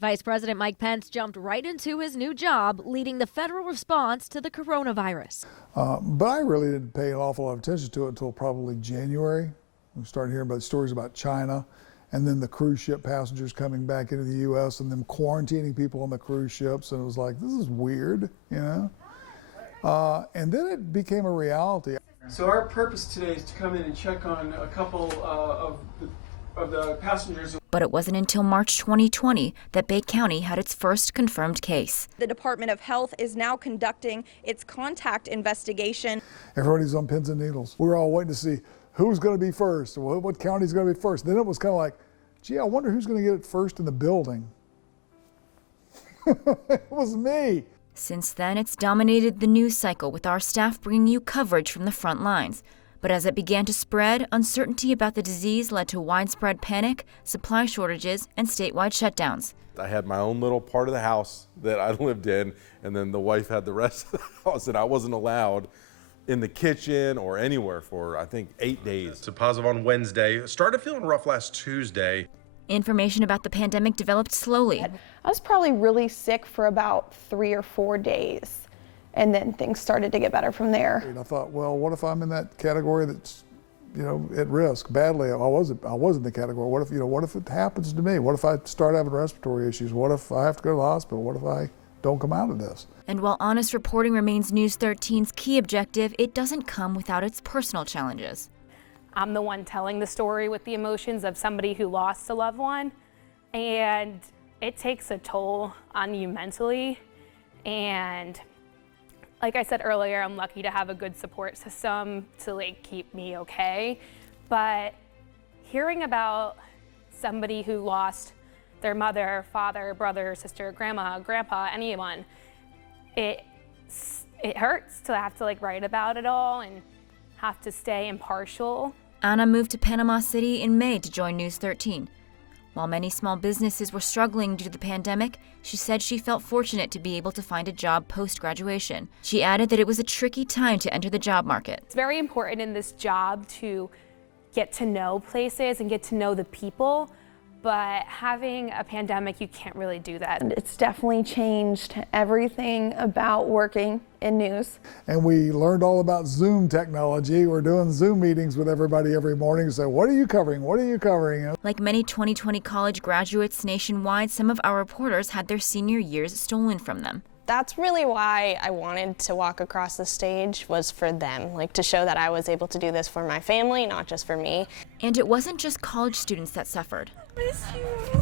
Vice President Mike Pence jumped right into his new job, leading the federal response to the coronavirus. But I really didn't pay an awful lot of attention to it until probably January. We started hearing about stories about China, and then the cruise ship passengers coming back into the U.S. and them quarantining people on the cruise ships, and it was like, this is weird, you know? And then it became a reality. So our purpose today is to come in and check on a couple of the passengers. But it wasn't until March 2020 that Bay County had its first confirmed case. The Department of Health is now conducting its contact investigation. Everybody's on pins and needles. We were all waiting to see who's going to be first, what county's going to be first. Then it was kind of like, gee, I wonder who's going to get it first in the building. It was me. Since then, it's dominated the news cycle, with our staff bringing you coverage from the front lines. But as it began to spread, uncertainty about the disease led to widespread panic, supply shortages, and statewide shutdowns. I had my own little part of the house that I lived in, and then the wife had the rest of the house, and I wasn't allowed in the kitchen or anywhere for, I think, 8 days. It's a positive on Wednesday. Started feeling rough last Tuesday. Information about the pandemic developed slowly. I was probably really sick for about 3 or 4 days, and then things started to get better from there. And I thought, well, what if I'm in that category that's, you know, at risk badly? I was in the category. What if it happens to me? What if I start having respiratory issues? What if I have to go to the hospital? What if I don't come out of this? And while honest reporting remains News 13's key objective, it doesn't come without its personal challenges. I'm the one telling the story with the emotions of somebody who lost a loved one, and it takes a toll on you mentally. And like I said earlier, I'm lucky to have a good support system to keep me okay. But hearing about somebody who lost their mother, father, brother, sister, grandma, grandpa, anyone, it hurts to have to write about it all and have to stay impartial. Anna moved to Panama City in May to join News 13. While many small businesses were struggling due to the pandemic, she said she felt fortunate to be able to find a job post-graduation. She added that it was a tricky time to enter the job market. It's very important in this job to get to know places and get to know the people, but having a pandemic, you can't really do that. And it's definitely changed everything about working in news. And we learned all about Zoom technology. We're doing Zoom meetings with everybody every morning. So what are you covering? What are you covering? Like many 2020 college graduates nationwide, some of our reporters had their senior years stolen from them. That's really why I wanted to walk across the stage, was for them, to show that I was able to do this for my family, not just for me. And it wasn't just college students that suffered. I miss you.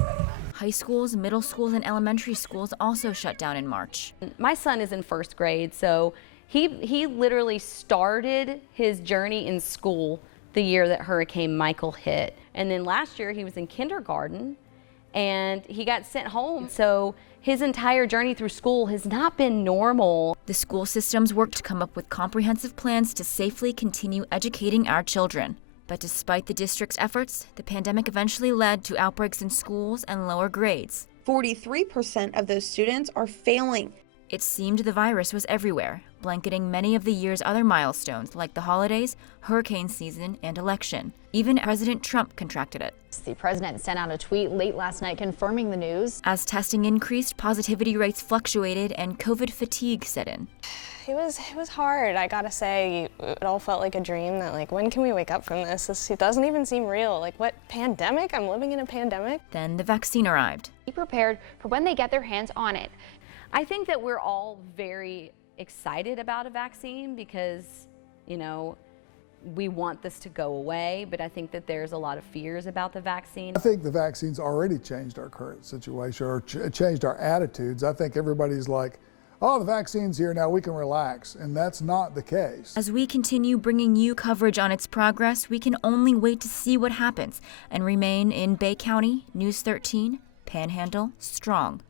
High schools, middle schools, and elementary schools also shut down in March. My son is in first grade, so he literally started his journey in school the year that Hurricane Michael hit. And then last year he was in kindergarten and he got sent home. So his entire journey through school has not been normal. The school systems worked to come up with comprehensive plans to safely continue educating our children. But despite the district's efforts, the pandemic eventually led to outbreaks in schools and lower grades. 43% of those students are failing. It seemed the virus was everywhere, blanketing many of the year's other milestones like the holidays, hurricane season, and election. Even President Trump contracted it. The president sent out a tweet late last night confirming the news. As testing increased, positivity rates fluctuated, and COVID fatigue set in. It was hard, I gotta say. It all felt like a dream that, when can we wake up from this? It doesn't even seem real. What pandemic? I'm living in a pandemic? Then the vaccine arrived. Be prepared for when they get their hands on it. I think that we're all very excited about a vaccine because, we want this to go away, but I think that there's a lot of fears about the vaccine. I think the vaccine's already changed our current situation, or changed our attitudes. I think everybody's like, oh, the vaccine's here now, we can relax, and that's not the case. As we continue bringing you coverage on its progress, we can only wait to see what happens and remain in Bay County, News 13, Panhandle, strong.